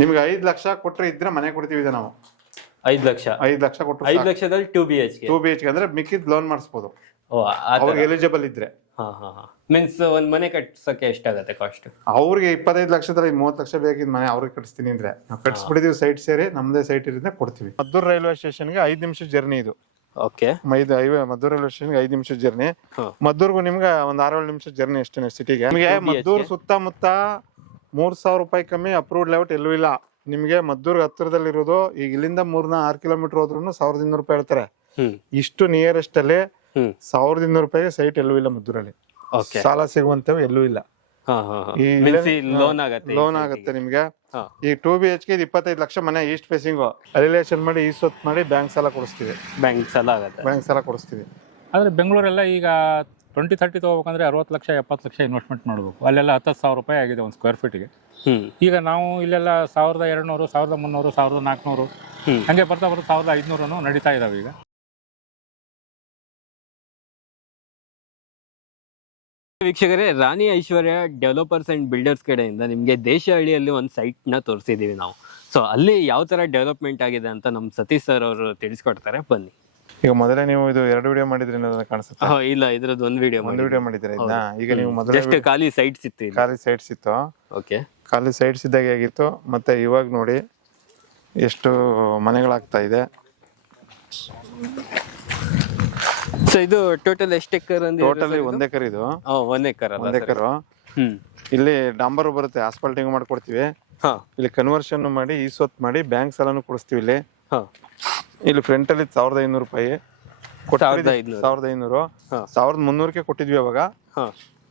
ನಿಮ್ಗೆ 5 ಲಕ್ಷ ಕೊಟ್ರೆ ಇದ್ರೆ ಮನೆ ಕೊಡ್ತೀವಿ ಇದು ನಾವು. 5 ಲಕ್ಷ. 5 ಲಕ್ಷ ಕೊಟ್ಟರೆ 5 ಲಕ್ಷದಲ್ಲಿ 2 BHK. 2 BHK ಅಂದ್ರೆ ಮಿಕ್ಕಿದ್ ಲೋನ್ ಮಾಡಿಸ್ಬೋದು ಓ ಅವ್ರಿಗೆ ಎಲಿಜಿಬಲ್ ಇದ್ರೆ. ಮೀನ್ಸ್ ಒಂದ್ ಮನೆ ಕಟ್ಸಕ್ಕೆ ಎಷ್ಟಾಗತ್ತೆ ಕಾಸ್ಟ್? ಅವ್ರಿಗೆ 25 ಲಕ್ಷದಲ್ಲಿ 30 ಲಕ್ಷ ಬೇಕಿದ್ ಮನೆ ಅವ್ರಿಗೆ ಕಟ್ಸ್ತೀನಿ ಅಂದ್ರೆ ನಾವು ಕಟ್ಸ್ಬಿಟ್ಟಿದೀವಿ. ಸೈಟ್ ಸೇರಿ ನಮ್ದೇ ಸೈಟ್ ಇರಿಂದ ಕೊಡ್ತೀವಿ. ಮದ್ದೂರು ರೈಲ್ವೆ ಸ್ಟೇಷನ್ಗೆ 5 ನಿಮಿಷ ಜರ್ನಿ ಇದು. ಓಕೆ. ಮದ್ದೂರು ರೈಲ್ವೆ ಸ್ಟೇಷನ್ಗೆ 5 ನಿಮಿಷ ಜರ್ನಿ. ಮದ್ದೂರ್ಗೂ ನಿಮ್ಗೆ ಒಂದ್ 6-7 ನಿಮಿಷ ಜರ್ನಿ ಅಷ್ಟೇ ಸಿಟಿಗೆ. ನಿಮ್ಗೆ ಮದ್ದೂರು ಸುತ್ತಮುತ್ತ 3,000 ರೂಪಾಯಿ ಕಮ್ಮಿ ಅಪ್ರೂವ್ಡ್ ಲೇಔಟ್ ಎಲ್ಲೂ ಇಲ್ಲ. ನಿಮ್ಗೆ ಮದ್ದೂರ್ಗ್ ಹತ್ತಿರದಲ್ಲಿರೋದು ಈಗ ಇಲ್ಲಿಂದ 3-4 ಕಿಲೋಮೀಟರ್ ಹೋದ್ರು 1,200 ರೂಪಾಯಿ ಹೇಳ್ತಾರೆ. ಇಷ್ಟು ನಿಯರೆಸ್ಟ್ ಅಲ್ಲಿ 1,200 ರೂಪಾಯಿಗೆ ಸೈಟ್ ಎಲ್ಲೂ ಇಲ್ಲ ಮದ್ದೂರಲ್ಲಿ. ಸಾಲ ಸಿಗುವಂತವು ಎಲ್ಲೂ ಇಲ್ಲ. ಲೋನ್ ಆಗತ್ತೆ ನಿಮ್ಗೆ. ಈ 2 BHK 25 ಲಕ್ಷ ಮನೆ ಈಸ್ಟ್ ಫೇಸಿಂಗ್ ಅಲಿಲೇಷನ್ ಮಾಡಿ ಈಸ್ಟ್ ಮಾಡಿ ಬ್ಯಾಂಕ್ ಸಾಲ ಕೊಡಿಸ್ತೀವಿ. ಬ್ಯಾಂಕ್ ಸಾಲ ಕೊಡಿಸ್ತೀವಿ. ಆದ್ರೆ ಬೆಂಗಳೂರೆಲ್ಲ ಈಗ 20-30 ತಗೋಬೇಕಂದ್ರೆ 60 ಲಕ್ಷ 70 ಲಕ್ಷ ಇನ್ವೆಸ್ಟ್ಮೆಂಟ್ ಮಾಡಬೇಕು. ಅಲ್ಲೆಲ್ಲ 10,000 ರೂಪಾಯಿ ಆಗಿದೆ ಒಂದು ಸ್ಕ್ವೇರ್ ಫೀಟ್ಗೆ. ಈಗ ನಾವು ಇಲ್ಲೆಲ್ಲ 1,200, 1,300, 1,400 ಹಂಗೆ ಬರ್ತಾ 1,500 ನಡೀತಾ ಇದಾವೆ ಈಗ. ವೀಕ್ಷಕರೇ, ರಾಣಿ ಐಶ್ವರ್ಯ ಡೆವಲಪರ್ಸ್ ಅಂಡ್ ಬಿಲ್ಡರ್ಸ್ ಕಡೆಯಿಂದ ನಿಮ್ಗೆ ದೇಶಹಳ್ಳಿಯಲ್ಲಿ ಒಂದು ಸೈಟ್ ನ ತೋರಿಸಿದೀವಿ ನಾವು. ಸೊ ಅಲ್ಲಿ ಯಾವ ತರ ಡೆವಲಪ್ಮೆಂಟ್ ಆಗಿದೆ ಅಂತ ನಮ್ ಸತೀಶ್ ಸರ್ ಅವರು ತಿಳಿಸ್ಕೊಡ್ತಾರೆ, ಬನ್ನಿ. ಈಗ ಮೊದಲೇ ನೀವು ಇದು 2 ವಿಡಿಯೋ ಮಾಡಿದ್ರಿ ಕಾಣಿಸುತ್ತೆ. ಇಲ್ಲ, ಇದ್ರದ್ದು ಒಂದು ವಿಡಿಯೋ ಮಾಡಿದ್ರೆ ಈಗ ನೀವು ಮೊದಲು ಜಸ್ಟ್ ಖಾಲಿ ಸೈಟ್ಸ್ ಇತ್ತು. ಓಕೆ, ಖಾಲಿ ಸೈಟ್ಸ್ ಇದ್ದಾಗ ಹೇಗಿತ್ತು ಮತ್ತೆ ಇವಾಗ ನೋಡಿ ಎಷ್ಟು ಮನೆಗಳಾಗ್ತಾ ಇದೆ. ಸೊ ಇದು ಟೋಟಲ್ ಎಷ್ಟು ಎಕರ್ ಅಂದ್ರೆ? ಟೋಟಲ್ 1 ಎಕರ್ ಇದು. 1 ಎಕರ್. 1 ಎಕರ್. ಇಲ್ಲಿ ಡಾಂಬರ್ ಬರುತ್ತೆ, ಆಸ್ಫಾಲ್ಟಿಂಗ್ ಮಾಡ್ಕೊಡ್ತೀವಿ. ಇಲ್ಲಿ ಕನ್ವರ್ಷನ್ ಮಾಡಿ ಈಸೊತ್ ಮಾಡಿ ಬ್ಯಾಂಕ್ ಸಾಲನು ಕೊಡಿಸ್ತೀವಿ. ಇಲ್ಲಿ ಫ್ರಂಟ್ ಅಲ್ಲಿ 1,500 ರೂಪಾಯಿ 1,500 1,300ಕ್ಕೆ ಕೊಟ್ಟಿದ್ವಿ ಅವಾಗ.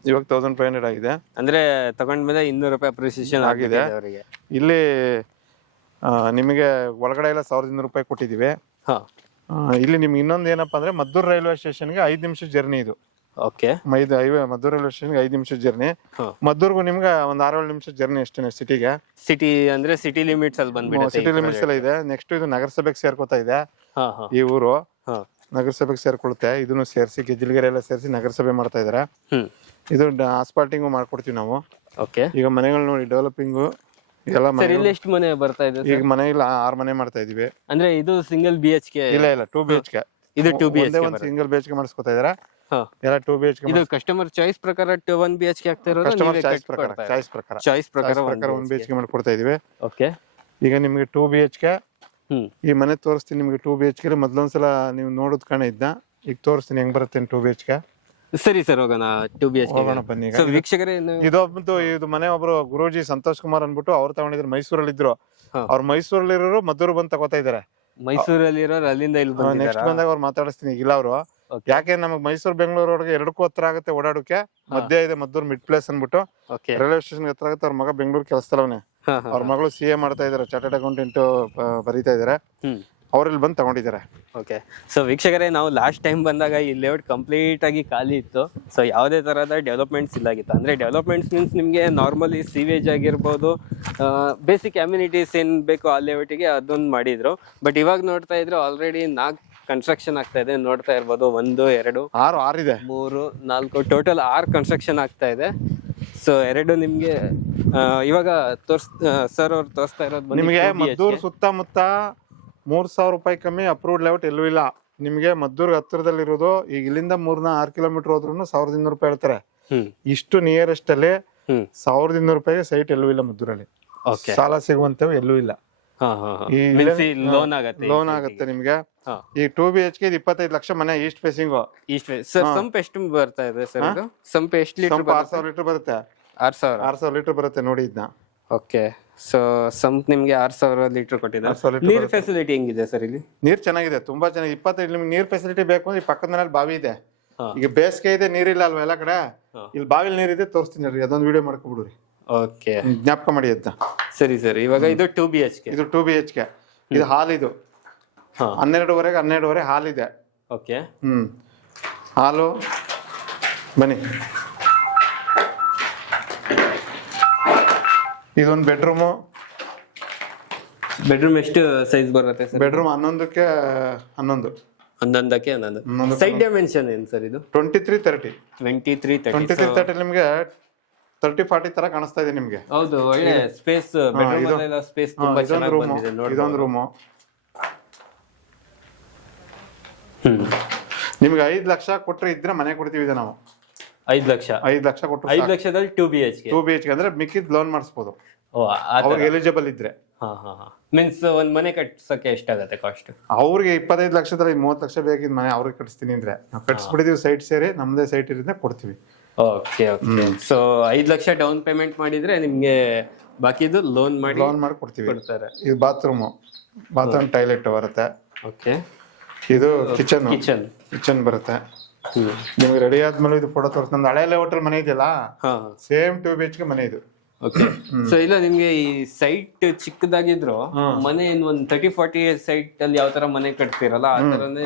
ಇವಾಗ 1,500 ಆಗಿದೆ. ಅಂದ್ರೆ ತಗೊಂಡ್ಮೇಲೆ 200 ರೂಪಾಯಿ ಅಪ್ರಿಸಿಯೇಷನ್ ಆಗಿದೆ ಅವರಿಗೆ. ಇಲ್ಲಿ ನಿಮಗೆ ಒಳಗಡೆ ಎಲ್ಲ 1,200 ರೂಪಾಯಿ ಕೊಟ್ಟಿದೀವಿ. ಇಲ್ಲಿ ನಿಮ್ಗೆ ಇನ್ನೊಂದು ಏನಪ್ಪಾ ಅಂದ್ರೆ ಮದ್ದೂರು ರೈಲ್ವೆ ಸ್ಟೇಷನ್ಗೆ 5 ನಿಮಿಷ ಜರ್ನಿ ಇದು. ಓಕೆ. ಮದ್ದೂರು ರೈಲ್ವೆ ಸ್ಟೇಷನ್ಗೆ 5 ನಿಮಿಷ ಜರ್ನಿ. ಮದ್ದೂರ್ಗೂ ನಿಮ್ಗೆ ಒಂದ್ 6-7 ನಿಮಿಷ ಜರ್ನಿ ಅಷ್ಟೇ ಸಿಟಿಗೆ. ಸಿಟಿ ಅಂದ್ರೆ ಸಿಟಿ ಲಿಮಿಟ್ಸ್ ಅಲ್ಲಿ ಬಂದ್ಬಿಡುತ್ತೆ. ಸಿಟಿ ಲಿಮಿಟ್ಸ್ ಎಲ್ಲ ಇದೆ. ನೆಕ್ಸ್ಟ್ ಇದು ನಗರಸಭೆಗೆ ಸೇರ್ಕೋತಾ ಇದೆ ಈ ಊರು. ನಗರಸಭೆಗೆ ಸೇರ್ಕೊಳುತ್ತೆ. ಇದನ್ನು ಸೇರಿಸಿ ಗೆಜ್ಜಿಲಗೆರೆ ಎಲ್ಲ ಸೇರಿಸಿ ನಗರಸಭೆ ಮಾಡ್ತಾ ಇದಾರೆ. ಇದು ಆಸ್ಫಾಲ್ಟಿಂಗು ಮಾಡ್ಕೊಡ್ತೀವಿ ನಾವು. ಓಕೆ. ಈಗ ಮನೆಗಳು ನೋಡಿ ಡೆವಲಪಿಂಗು ಎಲ್ಲ ಎಷ್ಟು ಮನೆ ಬರ್ತಾ ಇದೆ ಈಗ? ಮನೆ ಇಲ್ಲ, 6 ಮನೆ ಮಾಡ್ತಾ ಇದೀವಿ. ಅಂದ್ರೆ ಇದು ಸಿಂಗಲ್ BHK? ಇಲ್ಲ 2 BHK. ಇದು 2 BHK. ಒಂದು ಸಿಂಗಲ್ BHK ಮಾಡಿಸ್ಕೊತಾ ಇದಾರೆ. ಎಲ್ಲ 2 BHK. ಇದು ಕಸ್ಟಮರ್ ಚಾಯ್ಸ್ ಪ್ರಕಾರ 1 BHK ಆಗ್ತಾ ಇರೋದು? ಕಸ್ಟಮರ್ ಚಾಯ್ಸ್ ಪ್ರಕಾರ 1 BHK ಮಾಡ್ಕೊಡ್ತಾ ಇದೀವಿ. ಓಕೆ. ಈಗ ನಿಮ್ಗೆ 2 BHK ಈ ಮನೆ ತೋರಿಸ್ತೀನಿ ನಿಮ್ಗೆ. 2 BHK ಮೊದ್ಲೊಂದ್ಸಲ ನೀವು ನೋಡೋದ್ ಕಾಣ ಇದ್ದ. ಈಗ ತೋರಿಸ್ತೀನಿ ಹೆಂಗ್ ಬರುತ್ತೆ 2 BHK. ಸರಿ ಸರ್, ಹೋಗೋಣ 2 BHK ಹೋಗೋಣ ಬನ್ನಿ. ವೀಕ್ಷಕರೇ, ಇದು ಮನೆ ಒಬ್ರು ಗುರೂಜಿ ಸಂತೋಷ್ ಕುಮಾರ್ ಅನ್ಬಿಟ್ಟು ಅವ್ರು ತಗೊಂಡಿದ್ರು. ಮೈಸೂರಲ್ಲಿ ಇದ್ರು ಅವ್ರು. ಮೈಸೂರಲ್ಲಿ ಇರೋರು ಮದ್ದೂರು ಬಂದು ತಗೋತಾ ಇದಾರೆ. ಮೈಸೂರಲ್ಲಿ ಇರೋರು ಅಲ್ಲಿಂದ ಇಲ್ಲಿ ಬಂದಿದ್ದಾರೆ. ನೆಕ್ಸ್ಟ್ ಬಂದಾಗ ಅವ್ರು ಮಾತಾಡಿಸ್ತೀನಿ. ಇಲ್ಲ ಅವರು ಯಾಕೆ ನಮಗ್ ಮೈಸೂರು ಬೆಂಗಳೂರು ಒಳಗೆ 2ಕ್ಕೂ ಹತ್ರ ಆಗುತ್ತೆ ಓಡಾಡೋಕೆ. ಮಧ್ಯ ಇದೆ ಮದ್ದೂರು ಮಿಡ್ ಪ್ಲೇಸ್ ಅನ್ಬಿಟ್ಟು. ರೈಲ್ವೆ ಸ್ಟೇಷನ್ ಹತ್ರ ಆಗುತ್ತೆ. ಅವ್ರ ಮಗ ಬೆಂಗಳೂರು ಕೆಲಸದವನೇ. ಅವ್ರ ಮಗಳು CA ಮಾಡ್ತಾ ಇದಾರೆ, ಚಾರ್ಟರ್ಡ್ ಅಕೌಂಟೆಂಟ್ ಬರೀತಾ ಇದಾರೆ. ಅವ್ರಲ್ಲಿ ಬಂದು ತಗೊಂಡಿದ್ದಾರೆ. ಓಕೆ. ಸೊ ವೀಕ್ಷಕರೇ, ನಾವು ಲಾಸ್ಟ್ ಟೈಮ್ ಬಂದಾಗ ಈ ಲೇಔಟ್ ಕಂಪ್ಲೀಟ್ ಆಗಿ ಖಾಲಿ ಇತ್ತು. ಸೊ ಯಾವುದೇ ತರಹದ ಡೆವಲಪ್ಮೆಂಟ್ಸ್ ಇಲ್ಲಾಗಿತ್ತು. ಅಂದ್ರೆ ಡೆವಲಪ್ಮೆಂಟ್ಸ್ ಮೀನ್ಸ್ ನಿಮಗೆ ನಾರ್ಮಲಿ ಸೀವೇಜ್ ಆಗಿರ್ಬೋದು, ಬೇಸಿಕ್ ಅಮ್ಯುನಿಟೀಸ್ ಏನ್ ಬೇಕು ಆ ಲೇಔಟಿಗೆ ಅದೊಂದು ಮಾಡಿದ್ರು. ಬಟ್ ಇವಾಗ ನೋಡ್ತಾ ಇದ್ರೆ ಆಲ್ರೆಡಿ 4 ಕನ್ಸ್ಟ್ರಕ್ಷನ್ ಆಗ್ತಾ ಇದೆ. ನೋಡ್ತಾ ಇರ್ಬೋದು, 1 2 6 ಇದೆ, 3 4 ಟೋಟಲ್ 6 ಕನ್ಸ್ಟ್ರಕ್ಷನ್ ಆಗ್ತಾ ಇದೆ. ಸೊ 2 ನಿಮ್ಗೆ ಇವಾಗ ಸರ್ ಅವ್ರು ತೋರಿಸ್ತಾ ಇರೋದು ನಿಮಗೆ ಮದ್ದೂರು ಸುತ್ತಮುತ್ತ 3,000 ರೂಪಾಯಿ ಕಮ್ಮಿ ಅಪ್ರೂವ್ಡ್ ಲೇಔಟ್ ಎಲ್ಲೂ ಇಲ್ಲ. ನಿಮ್ಗೆ ಮದ್ದೂರ್ಗ್ ಹತ್ತಿರದಲ್ಲಿರೋದು ಈಗ ಇಲ್ಲಿಂದ 3-4 ಕಿಲೋಮೀಟರ್ ಹೋದ್ರು 1,200 ರೂಪಾಯಿ ಹೇಳ್ತಾರೆ. ಇಷ್ಟು ನಿಯರೆಸ್ಟ್ ಅಲ್ಲಿ 1,200 ರೂಪಾಯಿಗೆ ಸೈಟ್ ಎಲ್ಲೂ ಇಲ್ಲ ಮದ್ದೂರಲ್ಲಿ. ಸಾಲ ಸಿಗುವಂತವು ಎಲ್ಲೂ ಇಲ್ಲ. ಲೋನ್ ಆಗತ್ತೆ ನಿಮ್ಗೆ. ಈ 2 BHK 25 ಲಕ್ಷ ಮನೆ ಈಸ್ಟ್ ಫೇಸಿಂಗ್. ಸರ್ ಸಂಪ್ ಎಷ್ಟು ಬರ್ತಾ ಇದೆ ಸರ್? ಇದು ಸಂಪ್ ಎಷ್ಟು ಲೀಟರ್? 6,000 ಲೀಟರ್ ಬರುತ್ತೆ. 6,000 ಲೀಟರ್ ಬರುತ್ತೆ ನೋಡಿ ಇದನ್ನ. ಓಕೆ. ಸೊ ಸಂಪ್ ನಿಮ್ಗೆ 6,000 ಲೀಟರ್ ಕೊಟ್ಟಿದ್ದಾರೆ. ನೀರ್ ಫೆಸಿಲಿಟಿ ಹೆಂಗಿದೆ ಸರ್ ಇಲ್ಲಿ? ನೀರ್ ಚೆನ್ನಾಗಿದೆ, ತುಂಬಾ ಚೆನ್ನಾಗಿ. 25 ನಿಮ್ಗೆ ನೀರ್ ಫೆಸಿಲಿಟಿ ಬೇಕು ಅಂದ್ರೆ ಪಕ್ಕದ ಮನೇಲಿ ಬಾವಿ ಇದೆ. ಈಗ ಬೇಸಿಗೆ ಇದೆ, ನೀರಿಲ್ಲ ಅಲ್ವಾ ಎಲ್ಲ ಕಡೆ. ಇಲ್ಲಿ ಬಾವಿಲಿ ನೀರಿದೆ, ತೋರಿಸ್ತೀನಿ ನೋಡ್ರಿ. ಅದೊಂದು ವಿಡಿಯೋ ಮಾಡ್ಕೊಬಿಡ್ರಿ. ಓಕೆ, ಜ್ಞಾಪಕ ಮಾಡಿ ಅಂತ. ಸರಿ ಸರ್. ಇವಾಗ ಇದು 2 BHK. ಇದು 2 BHK. ಇದು ಹಾಲ್. ಇದು 12 ಹಾಲಿದೆ. ಓಕೆ. ಹಾಲು ಬನ್ನಿ. ಇದೊಂದು ಬೆಡ್ರೂಮ್ ಎಷ್ಟು ಸೈಜ್ ಬರುತ್ತೆ ಸರ್? ಬೆಡ್ರೂಮ್ 11ಕ್ಕೆ 11. 11ಕ್ಕೆ 11. ಸೈಡ್ ಡೈಮೆನ್ಷನ್ ಏನು ಸರ್ ಇದು? 23-30 ನಿಮ್ಗೆ 30-40 ತರ ಕಾಣಿಸ್ತಾ ಇದೆ ನಿಮ್ಗೆ. ಹೌದು, ಒಳ್ಳೆ ಸ್ಪೇಸ್, ಬೆಡ್ರೂಮ್ ಅಲ್ಲೆಲ್ಲ ಸ್ಪೇಸ್ ತುಂಬಾ ಚೆನ್ನಾಗಿ ಬಂದಿದೆ ನೋಡಿ. ಇದೊಂದು ರೂಮು ನಿಮ್ಗೆ 5 ಲಕ್ಷ ಕೊಟ್ರೆ ಇದ್ರೆ ಮನೆ ಕೊಡ್ತೀವಿ ಇದು ನಾವು. 5 ಲಕ್ಷ 5 ಲಕ್ಷ ಕೊಟ್ರೆ 5 ಲಕ್ಷದಲ್ಲಿ 2 BHK 2 BHK ಅಂದ್ರೆ ಮಿಕ್ಕಿದ್ ಲೋನ್ ಮಾಡಿಸ್ಬೋದು ಓ ಅವ್ರಿಗೆ ಎಲಿಜಿಬಲ್ ಇದ್ರೆ. ಮೀನ್ಸ್ ಒಂದ್ ಮನೆ ಕಟ್ಸಕ್ಕೆ ಎಷ್ಟಾಗತ್ತೆ ಕಾಸ್ಟ್? ಅವ್ರಿಗೆ 25 ಲಕ್ಷದಲ್ಲಿ 30 ಲಕ್ಷ ಬೇಕಿದ್ ಮನೆ ಅವ್ರಿಗೆ ಕಟ್ಸ್ತೀನಿ ಅಂದ್ರೆ ನಾವು ಕಟ್ಸ್ಬಿಟ್ಟಿದೀವಿ, ಸೈಟ್ ಸೇರಿ ನಮ್ದೇ ಸೈಟ್ ಇರೋದ್ರಿಂದ ಕೊಡ್ತೀವಿ. Okay okay. So 5 lakh down payment ಮಾಡಿದ್ರೆ ನಿಮ್ಗೆ ಬಾಕಿದು ಲೋನ್ ಮಾಡಿ ಕೊಡ್ತೀವಿ. ಕೊಡ್ತಾರೆ. ಇದು ಬಾತ್ರೂಮ್ ಟಾಯ್ಲೆಟ್ ಬರುತ್ತೆ. ಓಕೆ. ಇದು ಕಿಚನ್ ಬರುತ್ತೆ. ನಿಮ್ಗೆ ರೆಡಿ ಆದ್ಮೇಲೆ ಇದು ಫೋಟೋ ತೋರಿಸ್ ನಮ್ದು ಹಳೆ ಹೋಟೆಲ್ ಮನೆ ಇದೆಯಲ್ಲ ಸೇಮ್ 2 BHK ಮನೆ ಇದು. ಓಕೆ. ಸೊ ಇಲ್ಲ ನಿಮ್ಗೆ ಈ ಸೈಟ್ ಚಿಕ್ಕದಾಗಿದ್ರು ಮನೆ ಒಂದು 30-40 ಸೈಟ್ ಅಲ್ಲಿ ಯಾವ ತರ ಮನೆ ಕಟ್ತಿರಲ್ಲ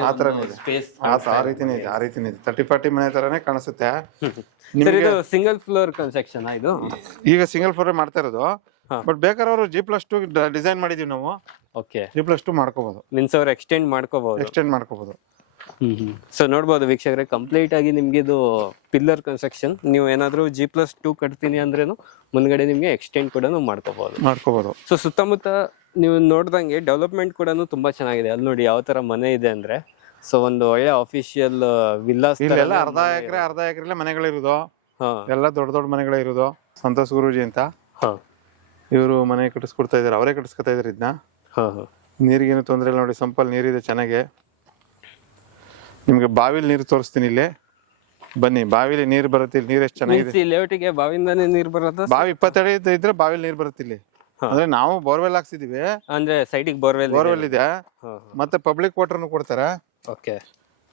ಆ ತರನೇ ಸ್ಪೇಸ್ ಆ ರೀತಿನೇ ಇದೆ 30-40 ಮನೆ ತರನೇ ಕಾಣಿಸುತ್ತೆ. ಸರ್ ಇದು ಸಿಂಗಲ್ ಫ್ಲೋರ್ ಕನ್ಸ್ಟ್ರಕ್ಷನ್ ಇದು? ಈಗ ಸಿಂಗಲ್ ಫ್ಲೋರ್ ಮಾಡ್ತಾ ಇರೋದು, ಬಟ್ ಬೇಕಾದ್ರೆ ಅವರು G+2 ಡಿಸೈನ್ ಮಾಡಿದೀವಿ ನಾವು. ಓಕೆ. G+2 ಮಾಡ್ಕೋಬಹುದು, ಮೀನ್ಸ್ ಅವ್ರು ಎಕ್ಸ್ಟೆಂಡ್ ಮಾಡ್ಕೋಬಹುದು. ಸೊ ನೋಡ್ಬೋದು ವೀಕ್ಷಕರೇ, ಕಂಪ್ಲೀಟ್ ಆಗಿ ನಿಮ್ಗೆ ಇದು ಪಿಲ್ಲರ್ ಕನ್ಸ್ಟ್ರಕ್ಷನ್. ನೀವು ಏನಾದ್ರು G+2 ಕಟ್ತೀನಿ ಅಂದ್ರೇನು ಮುಂದ್ಗಡೆ ನಿಮ್ಗೆ ಎಕ್ಸ್ಟೆಂಡ್ ಕೂಡ ಮಾಡ್ಕೋಬಹುದು. ಸೊ ಸುತ್ತಮುತ್ತ ನೀವು ನೋಡ್ದಂಗೆ ಡೆವಲಪ್ಮೆಂಟ್ ಕೂಡ ತುಂಬಾ ಚೆನ್ನಾಗಿದೆ. ಅಲ್ಲಿ ನೋಡಿ ಯಾವ ತರ ಮನೆ ಇದೆ ಅಂದ್ರೆ, ಸೊ ಒಂದು ಒಳ್ಳೆ ಆಫಿಷಿಯಲ್ ವಿಲ್ಲಾಸ್. ಇಲ್ಲೆಲ್ಲ ಅರ್ಧ ಎಕರೆ ಮನೆಗಳಿರೋದು, ಎಲ್ಲ ದೊಡ್ಡ ಮನೆಗಳಿರೋದು. ಸಂತೋಷ್ ಗುರೂಜಿ ಅಂತ ಇವರು ಮನೆ ಕಟ್ಟಿಸ್ಕೊಡ್ತಾ ಇದಾರೆ, ಅವರೇ ಕಟ್ಟಿಸ್ಕೊತಾ ಇದಾರೆ ಇದನ್ನ. ನೀರಿಗೇನು ತೊಂದರೆ ಇಲ್ಲ ನೋಡಿ, ಸಂಪಲ್ ನೀರಿದೆ ಚೆನ್ನಾಗೆ. ನಿಮ್ಗೆ ಬಾವಿಲಿ ನೀರು ತೋರಿಸ್ತೀನಿ, ಇಲ್ಲೇ ಬನ್ನಿ. ಬಾವಿಲಿ ನೀರು ಬರುತ್ತೆ, ಇಲ್ಲಿ ನೀರು ಎಷ್ಟು ಚೆನ್ನಾಗಿದೆ. ಲೇಔಟಿಗೆ ಬಾವಿಯಿಂದಾನೇ ನೀರು ಬರುತ್ತೆ. ಬಾವಿ 20 ಅಡಿ ಇದ್ರೆ ಬಾವಿಲಿ ನೀರು ಬರುತ್ತೆ ಇಲ್ಲಿ. ಅಂದ್ರೆ ನಾವು ಬೋರ್ವೆಲ್ ಹಾಕ್ಸಿದೀವಿ, ಅಂದ್ರೆ ಸೈಡಿಗೆ ಬೋರ್ವೆಲ್ ಇದೆ. ಮತ್ತೆ ಪಬ್ಲಿಕ್ ವಾಟರ್ನು ಕೊಡ್ತಾರೆ. ಓಕೆ.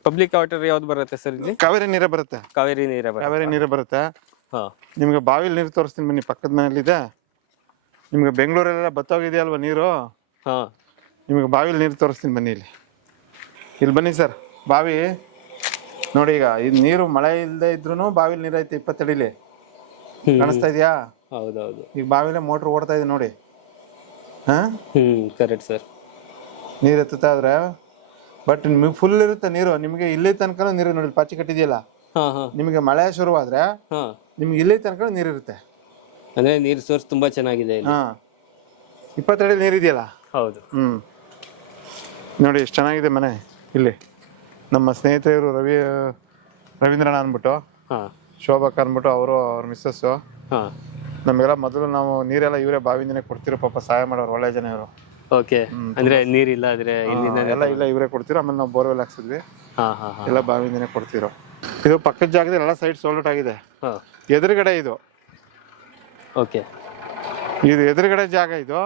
ಪಬ್ಲಿಕ್ ವಾಟರ್ ಯಾವ್ದು ಬರುತ್ತೆ ಸರ್ ಇಲ್ಲಿ? ಕಾವೇರಿ ನೀರೇ ಬರುತ್ತೆ. ಕಾವೇರಿ ನೀರೇ ಬರುತ್ತೆ. ನಿಮ್ಗೆ ಬಾವಿಲಿ ನೀರು ತೋರಿಸ್ತೀನಿ ಬನ್ನಿ, ಪಕ್ಕದ ಮನೇಲಿದೆ. ನಿಮ್ಗೆ ಬೆಂಗಳೂರಲ್ಲೆಲ್ಲ ಬತ್ತೋಗಿದೆಯಲ್ವಾ ನೀರು, ನಿಮ್ಗೆ ಬಾವಿಲಿ ನೀರು ತೋರಿಸ್ತೀನಿ ಬನ್ನಿ. ಇಲ್ಲಿ ಬನ್ನಿ ಸರ್. ಬಾವಿ ನೋಡಿ, ಈಗ ಇದು ನೀರು ಮಳೆ ಇಲ್ಲದೆ ಇದ್ರು ಬಾವಿಲಿ ನೀರು ಐತೆ 20 ಅಡಿಲಿ ಕಾಣಿಸ್ತಾ ಇದೆಯಾ? ಹೌದೌದು. ಈಗ ಬಾವಿಲೆ ಮೋಟರ್ ಓಡ್ತಾ ಇದೆ ನೋಡಿ. Correct sir. ನೀರು ಎತ್ತುತ್ತಾ ಇದ್ರೆ, ಬಟ್ ನಿಮ್ಗೆ ಫುಲ್ ಇರುತ್ತೆ ನೀರು. ನಿಮ್ಗೆ ಇಲ್ಲಿ ತನಕ ನೀರು ನೋಡಿ, ಪಾಚಿ ಕಟ್ಟಿದೆಯಲ್ಲ, ನಿಮಗೆ ಮಳೆ ಶುರುವಾದ್ರೆ ನಿಮ್ಗೆ ಇಲ್ಲಿ ತನಕ ನೀರು ಇರುತ್ತೆ. ಅಂದ್ರೆ ನೀರು ಸೋರ್ಸ್ ತುಂಬಾ ಚೆನ್ನಾಗಿದೆ. 20 ಅಡಿ ನೀರು ಇದೆಯಲ್ಲ. ಹೌದು. ನೋಡಿ ಎಷ್ಟು ಚೆನ್ನಾಗಿದೆ ಮನೆ. ಇಲ್ಲಿ ನಮ್ಮ ಸ್ನೇಹಿತರು ರವೀಂದ್ರಣ್ಣ ಅಂದ್ಬಿಟ್ಟು, ಶೋಭಕ್ ಅಂದ್ಬಿಟ್ಟು, ಅವ್ರ ಮಿಸ್ಸಸ್ಸು. ನಮಗೆಲ್ಲ ಮೊದಲು ನಾವು ನೀರೆಲ್ಲ ಇವರೇ ಬಾವಿಯಿಂದನೇ ಕೊಡ್ತಿರೋ, ಪಾಪ ಸಹಾಯ ಮಾಡೋರು, ಒಳ್ಳೆ ಜನ ಇವರು. ಓಕೆ. ಅಂದ್ರೆ ನೀರಿಲ್ಲ ಆದ್ರೆ ಎಲ್ಲ ಇಲ್ಲ ಇವರೇ ಕೊಡ್ತಿರೋ. ಆಮೇಲೆ ನಾವು ಬೋರ್ವೆಲ್ ಹಾಕ್ಸಿದ್ವಿ, ಎಲ್ಲ ಬಾವಿಯಿಂದನೇ ಕೊಡ್ತಿರೋ. ಇದು ಪಕ್ಕದ ಜಾಗದಲ್ಲಿ ಎಲ್ಲ ಸೈಡ್ ಸೋಲ್ಡ್ ಔಟ್ ಆಗಿದೆ. ಎದುರುಗಡೆ ಇದು. ಓಕೆ. ಇದು ಎದುರುಗಡೆ ಜಾಗ. ಇದು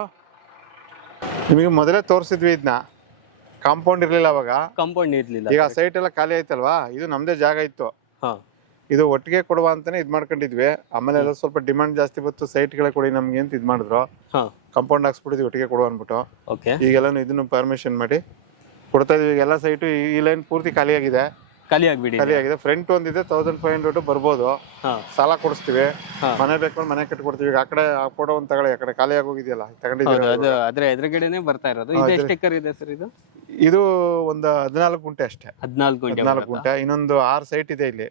ನಿಮಗೆ ಮೊದಲೇ ತೋರಿಸಿದ್ವಿ, ಇದನ್ನ ಕಾಂಪೌಂಡ್ ಇರ್ಲಿಲ್ಲ ಅವಾಗ. ಈಗ ಸೈಟ್ ಎಲ್ಲ ಖಾಲಿ ಆಯ್ತಲ್ವಾ, ಇದು ನಮ್ದೇ ಜಾಗ ಇತ್ತು. ಇದು ಒಟ್ಟಿಗೆ ಕೊಡುವ ಅಂತಾನೆ ಇದ್ ಮಾಡ್ಕೊಂಡಿದ್ವಿ. ಆಮೇಲೆ ಎಲ್ಲ ಸ್ವಲ್ಪ ಡಿಮಾಂಡ್ ಜಾಸ್ತಿ ಬಂತು, ಸೈಟ್ಗಳೇ ಕೊಡಿ ನಮ್ಗೆ ಅಂತ ಇದ್ ಮಾಡಿದ್ರು. ಕಾಂಪೌಂಡ್ ಹಾಕ್ಸ್ಬಿಟ್ಟಿದ್ವಿ ಒಟ್ಟಿಗೆ ಕೊಡುವ ಅನ್ಬಿಟ್ಟು. ಈಗೆಲ್ಲ ಇದನ್ನು ಪರ್ಮಿಷನ್ ಮಾಡಿ ಕೊಡ್ತಾ ಇದೀವಿ. ಎಲ್ಲ ಸೈಟು ಈ ಲೈನ್ ಪೂರ್ತಿ ಖಾಲಿ ಆಗಿದೆ. ಫ್ರಂಟ್ ಒಂದಿದೆ 1500 ಬರ್ಬೋದು. ಸಾಲ ಕೊಡಿಸ್ತೀವಿ, ಮನೆ ಬೇಕು ಮನೆ ಕಟ್ಕೊಡ್ತೀವಿ. ಆ ಕಡೆ ಆ ಫೋಟೋ ಒಂದು ತಗೊಳ್ಳಿ, ಆ ಕಡೆ ಖಾಲಿ ಆಗೋಗಿದೆಯಲ್ಲ ಎದುರುಗಡೆನೆ ಬರ್ತಾ ಇರೋದು. ಇದು ಎಷ್ಟು ಎಕರೆ ಇದೆ ಸರ್? ಇದು ಒಂದು 14 ಗುಂಟೆ ಅಷ್ಟೇ. 14 ಗುಂಟೆ. ಇನ್ನೊಂದು 6 ಸೈಟ್ ಇದೆ ಇಲ್ಲಿ.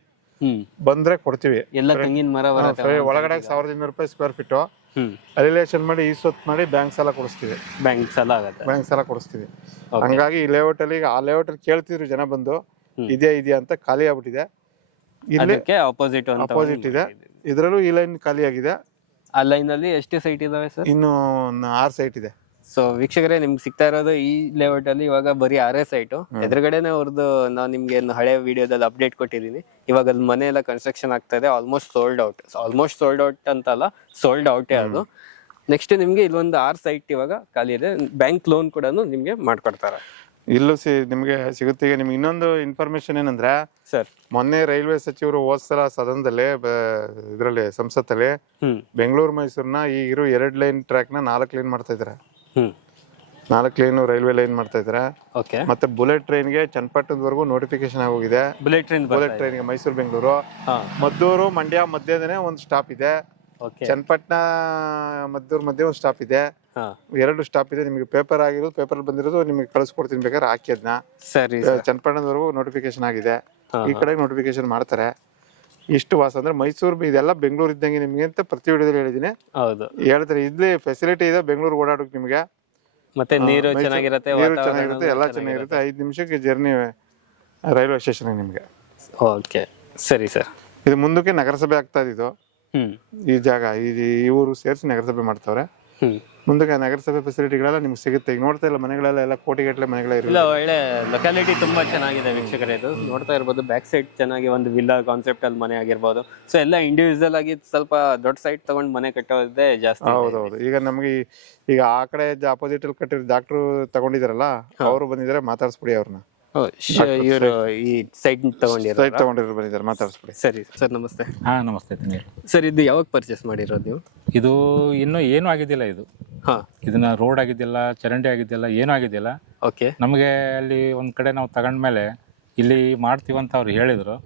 ಬಂದ್ರೆ ಕೊಡ್ತೀವಿ. ಎಲ್ಲ ತೆಂಗಿನ ಮರ ಒಳಗಡೆ 1200 ರೂಪಾಯಿ ಸ್ಕ್ವೇರ್ ಫೀಟ್. ಅಲಿಲೇಷನ್ ಮಾಡಿ ಈಸೊತ್ತು ಮಾಡಿ ಬ್ಯಾಂಕ್ ಸಾಲ ಕೊಡಿಸ್ತೀವಿ. ಬ್ಯಾಂಕ್ ಸಾಲ ಕೊಡಿಸ್ತೀವಿ. ಹಂಗಾಗಿ ಈ ಲೇಔಟ್ ಅಲ್ಲಿ, ಆ ಲೇಔಟ್ ಅಲ್ಲಿ ಕೇಳ್ತಿದ್ರು ಜನ ಬಂದು, ಇದೆಯಾ ಅಂತ. ಖಾಲಿ ಆಗ್ಬಿಟ್ಟಿದೆ. ಇಲ್ಲಿ ಅಪೋಸಿಟ್ ಇದೆ. ಇದ್ರಲ್ಲೂ ಈ ಲೈನ್ ಖಾಲಿ ಆಗಿದೆ. ಆ ಲೈನ್ ಅಲ್ಲಿ ಎಷ್ಟು ಸೈಟ್ ಇದಾವೆ ಸರ್? ಇನ್ನು 6 ಸೈಟ್ ಇದೆ. ಸೊ ವೀಕ್ಷಕರೇ, ನಿಮ್ಗೆ ಸಿಗ್ತಾ ಇರೋದು ಈ ಲೇಔಟ್ ಅಲ್ಲಿ ಇವಾಗ ಬರೀ 6 ಸೈಟು. ಎದುರುಗಡೆನೆ ಅವ್ರದ್ದು ನಾವು ನಿಮ್ಗೆ ಹಳೆ ವಿಡಿಯೋದಲ್ಲಿ ಅಪ್ಡೇಟ್ ಕೊಟ್ಟಿದ್ದೀನಿ. ಇವಾಗ ಅಲ್ಲಿ ಮನೆ ಎಲ್ಲ ಕನ್ಸ್ಟ್ರಕ್ಷನ್ ಆಗ್ತಾ ಇದೆ. ಆಲ್ಮೋಸ್ಟ್ ಸೋಲ್ಡ್ ಔಟ್ ಅಂತಲ್ಲ, ಸೋಲ್ಡ್ ಔಟೇ ಅದು. ನೆಕ್ಸ್ಟ್ ನಿಮ್ಗೆ ಇಲ್ಲೊಂದು 6 ಸೈಟ್ ಇವಾಗ ಖಾಲಿ ಇದೆ. ಬ್ಯಾಂಕ್ ಲೋನ್ ಕೂಡ ನಿಮ್ಗೆ ಮಾಡ್ಕೊಡ್ತಾರೆ. ಇಲ್ಲೂ ನಿಮ್ಗೆ ಸಿಗುತ್ತೆ. ಈಗ ನಿಮ್ಗೆ ಇನ್ನೊಂದು ಇನ್ಫಾರ್ಮೇಶನ್ ಏನಂದ್ರೆ ಸರ್, ಮೊನ್ನೆ ರೈಲ್ವೆ ಸಚಿವರು ಹೋದ್ಸಲ ಸದನದಲ್ಲಿ ಇದ್ರಲ್ಲಿ ಸಂಸತ್ತಲ್ಲಿ ಬೆಂಗಳೂರು ಮೈಸೂರ್ನ ಈ ಇರೋ 2 ಲೈನ್ ಟ್ರ್ಯಾಕ್ ನ 4 ಲೈನ್ ಮಾಡ್ತಾ ಇದಾರೆ. 4 ಲೈನ್ ರೈಲ್ವೆ ಲೈನ್ ಮಾಡ್ತಾ ಇದಾರೆ. ಮತ್ತೆ ಬುಲೆಟ್ ಟ್ರೈನ್ ಗೆ ಚನ್ನಪಟ್ಟಣದವರೆಗೂ ನೋಟಿಫಿಕೇಶನ್ ಆಗೋಗಿದೆ. ಬುಲೆಟ್ ಟ್ರೈನ್ ಗೆ ಮೈಸೂರು ಬೆಂಗಳೂರು ಮದ್ದೂರು ಮಂಡ್ಯ ಮಧ್ಯದನೇ ಒಂದು ಸ್ಟಾಪ್ ಇದೆ. ಚನ್ನಪಟ್ಟಣ ಮದ್ದೂರು ಮಧ್ಯೆ ಒಂದು ಸ್ಟಾಪ್ ಇದೆ. 2 ಸ್ಟಾಪ್ ಇದೆ. ನಿಮ್ಗೆ ಪೇಪರ್ ಆಗಿರೋದು, ಪೇಪರ್ ಬಂದಿರೋದು ನಿಮ್ಗೆ ಕಳಿಸ್ಕೊಡ್ತೀನಿ, ಬೇಕಾದ್ರೆ ಹಾಕಿ ಅದನ್ನ. ಚನ್ನಪಟ್ಟಣದವರೆಗೂ ನೋಟಿಫಿಕೇಶನ್ ಆಗಿದೆ. ಈ ಕಡೆ ನೋಟಿಫಿಕೇಶನ್ ಮಾಡ್ತಾರೆ. ಇಷ್ಟು ವಾಸ ಅಂದ್ರೆ ಮೈಸೂರು ಇದೆಲ್ಲ ಬೆಂಗಳೂರು ಇದ್ದಂಗೆ ನಿಮ್ಗೆ ಅಂತ ಪ್ರತಿ ವಿಡಿಯೋದಲ್ಲಿ ಹೇಳಿದೀನಿ. ಹೌದು. ಹೇಳ್ತಾರೆ ಇಲ್ಲಿ ಫೆಸಿಲಿಟಿ ಇದೆ ಬೆಂಗಳೂರು ಓಡಾಡೋಕೆ ನಿಮ್ಗೆ. ಮತ್ತೆ ನೀರು ಚೆನ್ನಾಗಿರುತ್ತೆ, ನೀರು ಚೆನ್ನಾಗಿರುತ್ತೆ, ಎಲ್ಲ ಚೆನ್ನಾಗಿರುತ್ತೆ. 5 ನಿಮಿಷಕ್ಕೆ ಜರ್ನಿ ರೈಲ್ವೆ ಸ್ಟೇಷನ್ ನಿಮ್ಗೆ. ಓಕೆ ಸರಿ ಸರ್. ಇದು ಮುಂದಕ್ಕೆ ನಗರಸಭೆ ಆಗ್ತಾ ಇದ್ದು ಈ ಜಾಗ ಈ ಊರು ಸೇರಿಸಿ ನಗರಸಭೆ ಮಾಡ್ತಾವ್ರೆ. ಮುಂದಕ್ಕೆ ನಗರಸಭೆ ಫೆಸಿಲಿಟಿಗಳೆಲ್ಲ ನಿಮ್ಗೆ ಸಿಗುತ್ತೆ. ಈಗ ನೋಡ್ತಾ ಇಲ್ಲ ಮನೆಗಳೆಲ್ಲ ಎಲ್ಲ ಕೋಟಿಗಟ್ಟಲೆ ಮನೆಗಳೇ ಇಲ್ಲ, ಒಳ್ಳೆ ಲೊಕ್ಯಾಲಿಟಿ ತುಂಬಾ ಚೆನ್ನಾಗಿದೆ ವೀಕ್ಷಕರೇ. ಇದು ನೋಡ್ತಾ ಇರ್ಬೋದು, ಬ್ಯಾಕ್ ಸೈಡ್ ಚೆನ್ನಾಗಿ ಒಂದು ವಿಲ್ಲಾ ಕಾನ್ಸೆಪ್ಟ್ ಅಲ್ಲಿ ಮನೆ ಆಗಿರ್ಬೋದು. ಸೊ ಎಲ್ಲ ಇಂಡಿವಿಜುವಲ್ ಆಗಿ ಸ್ವಲ್ಪ ದೊಡ್ಡ ಸೈಟ್ ತಗೊಂಡ್ ಮನೆ ಕಟ್ಟೋದೇ ಜಾಸ್ತಿ. ಹೌದೌದು. ಈಗ ನಮ್ಗೆ ಈಗ ಆ ಕಡೆ ಅಪೋಸಿಟ್ ಅಲ್ಲಿ ಕಟ್ಟಿರೋ ಡಾಕ್ಟ್ರು ತಗೊಂಡಿದಾರಲ್ಲ, ಅವರು ಬಂದಿದ್ದಾರೆ, ಮಾತಾಡ್ಸ್ಬಿಡಿ ಅವ್ರನ್ನ. ಇವರು ಈ ಸೈಟ್ ತಗೊಂಡಿರೋ ಬಂದಿದ್ದಾರೆ, ಮಾತಾಡ್ಸ್ಬಿಡಿ. ಸರಿ ಸರ್, ನಮಸ್ತೆ. ನಮಸ್ತೆ ಸರ್, ಇದು ಯಾವಾಗ ಪರ್ಚೇಸ್ ಮಾಡಿರೋದು ನೀವು? ಇದು ಇನ್ನೂ ಏನೂ ಆಗಿದ್ದಿಲ್ಲ. ಇದು ಇದನ್ನ ರೋಡ್ ಆಗಿದ್ದಿಲ್ಲ, ಚರಂಡಿ ಆಗಿದ್ದಿಲ್ಲ, ಏನೂ ಆಗಿದ್ದಿಲ್ಲ. ಓಕೆ. ನಮಗೆ ಅಲ್ಲಿ ಒಂದ್ ಕಡೆ ನಾವು ತಗೊಂಡ್ಮೇಲೆ ಇಲ್ಲಿ ಮಾಡ್ತೀವಂತ ಅವ್ರು ಹೇಳಿದ್ರು.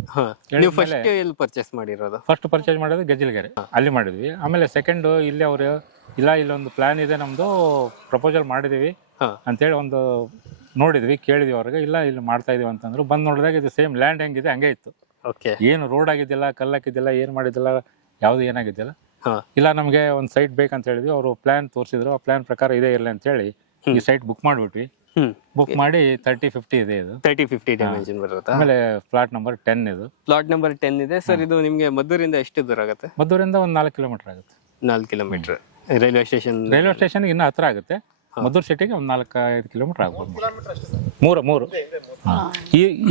ನೀವು ಫಸ್ಟ್ ಎಲ್ಲಿ ಪರ್ಚೇಸ್ ಮಾಡಿರೋದು? ಫಸ್ಟ್ ಪರ್ಚೇಸ್ ಮಾಡೋದು ಗೆಜ್ಜಿಲಗೆರೆ, ಅಲ್ಲಿ ಮಾಡಿದ್ವಿ. ಆಮೇಲೆ ಸೆಕೆಂಡ್ ಇಲ್ಲಿ ಅವರು ಇಲ್ಲ, ಇಲ್ಲೊಂದು ಪ್ಲಾನ್ ಇದೆ ನಮ್ದು, ಪ್ರಪೋಸಲ್ ಮಾಡಿದೀವಿ ಅಂತೇಳಿ ಒಂದು ನೋಡಿದ್ವಿ, ಕೇಳಿದ್ವಿ ಅವ್ರಿಗೆ. ಇಲ್ಲ ಇಲ್ಲಿ ಮಾಡ್ತಾ ಇದೀವಿ ಅಂತಂದ್ರು. ಬಂದ್ ನೋಡಿದಾಗ ಇದು ಸೇಮ್ ಲ್ಯಾಂಡ್ ಹೆಂಗಿದೆ ಹಂಗೆ ಇತ್ತು. ಏನು ರೋಡ್ ಆಗಿದ್ದಿಲ್ಲ, ಕಲ್ಲಾಕಿದ್ದಿಲ್ಲ, ಏನ್ ಮಾಡಿದ್ದಿಲ್ಲ, ಯಾವ್ದು ಏನಾಗಿದ್ದಿಲ್ಲ. ಇಲ್ಲ ನಮ್ಗೆ ಒಂದ್ ಸೈಟ್ ಬೇಕಂತ ಹೇಳಿದ್ವಿ. ಅವರು ಪ್ಲಾನ್ ತೋರಿಸಿದ್ರು. ಆ ಪ್ಲಾನ್ ಪ್ರಕಾರ ಇದೇ ಇರಲಿ ಅಂತ ಹೇಳಿ ಈ ಸೈಟ್ ಬುಕ್ ಮಾಡ್ಬಿಟ್ವಿ. ಬುಕ್ ಮಾಡಿ 30-50 ಇದೆ. ಇದು 30-50 ಡೈಮೆನ್ಷನ್ ಬರುತ್ತೆ. ಆಮೇಲೆ ಪ್ಲಾಟ್ ನಂಬರ್ 10 ಇದು. ಪ್ಲಾಟ್ ನಂಬರ್ 10 ಇದೆ ಸರ್. ಇದು ನಿಮ್ಗೆ ಮದ್ದೂರಿಂದ ಎಷ್ಟು ದೂರ ಆಗುತ್ತೆ? ಮದ್ದೂರಿಂದ ಒಂದು 4 ಕಿಲೋಮೀಟರ್ ಆಗುತ್ತೆ. 4 ಕಿಲೋಮೀಟರ್. ರೈಲ್ವೆ ಸ್ಟೇಷನ್ ಇನ್ನೂ ಹತ್ರ ಆಗುತ್ತೆ. ಮದ್ದೂರು ಸಿಟಿಗೆ ಒಂದು 4-5 ಕಿಲೋಮೀಟರ್ ಆಗ್ಬೋದು. ಮೂರು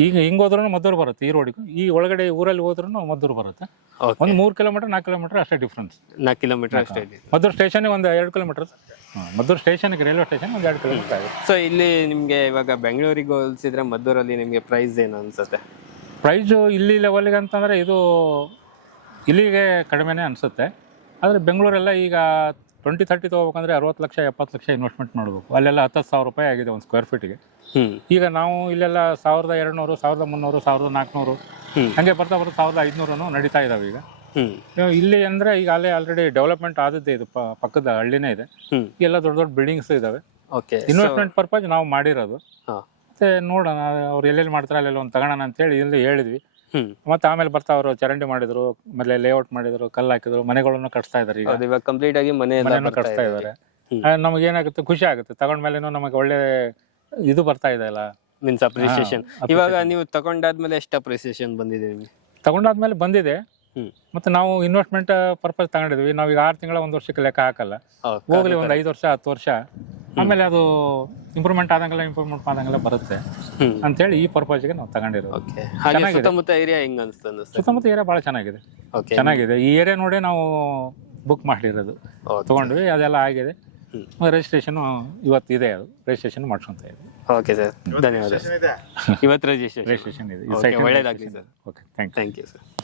ಈಗ ಹಿಂಗ್ ಹೋದ್ರೂ ಮದ್ದೂರು ಬರುತ್ತೆ. ಈ ರೋಡಿಗೂ ಈ ಒಳಗಡೆ ಊರಲ್ಲಿ ಹೋದ್ರೂ ಮದ್ದೂರು ಬರುತ್ತೆ. ಒಂದು 3 ಕಿಲೋಮೀಟರ್ 4 ಕಿಲೋಮೀಟರ್ ಅಷ್ಟೇ ಡಿಫ್ರೆನ್ಸ್. 4 ಕಿಲೋಮೀಟರ್ ಅಷ್ಟೇ. ಮದ್ದೂರು ಸ್ಟೇಷನ್ಗೆ ಒಂದು 2 ಕಿಲೋಮೀಟರ್. ಮದ್ದೂರು ಸ್ಟೇಷನ್ಗೆ ರೈಲ್ವೆ ಸ್ಟೇಷನ್ ಒಂದು 2 ಕಿಲೋಮೀಟರ್ ಆಗುತ್ತೆ. ಸೊ ಇಲ್ಲಿ ನಿಮ್ಗೆ ಇವಾಗ ಬೆಂಗಳೂರಿಗೆ ಹೋಲಿಸಿದ್ರೆ ಮದ್ದೂರಲ್ಲಿ ನಿಮ್ಗೆ ಪ್ರೈಸ್ ಏನು ಅನ್ಸುತ್ತೆ? ಪ್ರೈಸು ಇಲ್ಲಿ ಲೆವೆಲ್ಗೆ ಅಂತಂದ್ರೆ ಇದು ಇಲ್ಲಿಗೆ ಕಡಿಮೆನೇ ಅನ್ಸುತ್ತೆ. ಆದರೆ ಬೆಂಗಳೂರೆಲ್ಲ ಈಗ 20-30 ತಗೋಬೇಕಂದ್ರೆ 60 ಲಕ್ಷ 70 ಲಕ್ಷ ಇನ್ವೆಸ್ಟ್ಮೆಂಟ್ ಮಾಡಬೇಕು. ಅಲ್ಲೆಲ್ಲ 10,000 ರೂಪಾಯಿ ಆಗಿದೆ ಒಂದು ಸ್ಕ್ವೇರ್ ಫೀಟ್ಗೆ. ಈಗ ನಾವು ಇಲ್ಲೆಲ್ಲ 1200, 1300, 1400 ಹಂಗೆ ಬರ್ತಾ 1500 ನಡೀತಾ ಇದಾವೆ ಈಗ. ಇಲ್ಲಿ ಅಂದ್ರೆ ಈಗ ಅಲ್ಲೇ ಆಲ್ರೆಡಿ ಡೆವಲಪ್ಮೆಂಟ್ ಆದದ್ದೇ. ಇದು ಪಕ್ಕದ ಹಳ್ಳಿನೇ ಇದೆ. ಎಲ್ಲ ದೊಡ್ಡ ದೊಡ್ಡ ಬಿಲ್ಡಿಂಗ್ಸ್ ಇದಾವೆ. ಇನ್ವೆಸ್ಟ್ಮೆಂಟ್ ಪರ್ಪಸ್ ನಾವು ಮಾಡಿರೋದು. ಮತ್ತೆ ನೋಡೋಣ ಅವ್ರು ಎಲ್ಲೆಲ್ಲಿ ಮಾಡ್ತಾರೆ ಅಲ್ಲೆಲ್ಲ ಒಂದು ತಗೋಣ ಅಂತ ಹೇಳಿ ಇಲ್ಲಿ ಹೇಳಿದ್ವಿ. ಮತ್ತೆ ಆಮೇಲೆ ಬರ್ತಾ ಅವರು ಚರಂಡಿ ಮಾಡಿದ್ರು, ಆಮೇಲೆ ಲೇಔಟ್ ಮಾಡಿದ್ರು, ಕಲ್ಲು ಹಾಕಿದ್ರು, ಮನೆಗಳನ್ನು ಕಟ್ಸ್ತಾ ಇದಾರೆ. ಈಗ ಕಂಪ್ಲೀಟ್ ಆಗಿ ಮನೆಯನ್ನು ಕಟ್ಸ್ತಾ ಇದಾರೆ. ನಮಗೆ ಏನಾಗುತ್ತೆ, ಖುಷಿ ಆಗುತ್ತೆ. ತಗೊಂಡ್ಮೇಲೆನೂ ನಮಗೆ ಒಳ್ಳೆ ಇದು ಬರ್ತಾ ಇದೆ ಅಲ್ಲ, ಮೀನ್ಸ್ ಅಪ್ರಿಸಿಯೇಷನ್. ಇವಾಗ ನೀವು ತಗೊಂಡಾದ್ಮೇಲೆ ಎಷ್ಟು ಅಪ್ರಿಸಿಯೇಷನ್ ಬಂದಿದೆ ನಿಮಗೆ? ತಗೊಂಡಾದ್ಮೇಲೆ ಬಂದಿದೆ. ಮತ್ತೆ ನಾವು ಇನ್ವೆಸ್ಟ್ಮೆಂಟ್ ಪರ್ಪಸ್ ತಗೊಂಡಿದ್ವಿ. ನಾವೀಗ 6 ತಿಂಗಳ 1 ವರ್ಷಕ್ಕೆ ಲೆಕ್ಕ ಹಾಕಲ್ಲ. ಹೋಗ್ಲಿ ಒಂದು 5 ವರ್ಷ 10 ವರ್ಷ ಆಮೇಲೆ ಅದು ಇಂಪ್ರೂವ್ಮೆಂಟ್ ಆದಂಗೆಲ್ಲ ಬರುತ್ತೆ ಅಂತೇಳಿ ಈ ಪರ್ಪಸ್ಗೆ ನಾವು ತಗೊಂಡಿರೋದು. ಸುತ್ತಮುತ್ತ ಏರಿಯಾ ಹೆಂಗ್ ಅನ್ಸುತ್ತೆ? ಸುತ್ತಮುತ್ತ ಏರಿಯಾ ಬಹಳ ಚೆನ್ನಾಗಿದೆ. ಈ ಏರಿಯಾ ನೋಡಿ ನಾವು ಬುಕ್ ಮಾಡಿರೋದು, ತಗೊಂಡ್ವಿ. ಅದೆಲ್ಲ ಆಗಿದೆ. ರಿಜಿಸ್ಟ್ರೇಷನ್ ಇವತ್ತು ಇದೆ. ಅದು ರಿಜಿಸ್ಟ್ರೇಷನ್ ಮಾಡ್ಕೊಂತ ಇದೆ. ಓಕೆ ಸರ್, ಧನ್ಯವಾದ. ಇವತ್ತು ರಿಜಿಸ್ಟ್ರೇಷನ್ ಇದೆ. ಒಳ್ಳೆಯದಾಗಲಿ sir. Okay, thank you sir.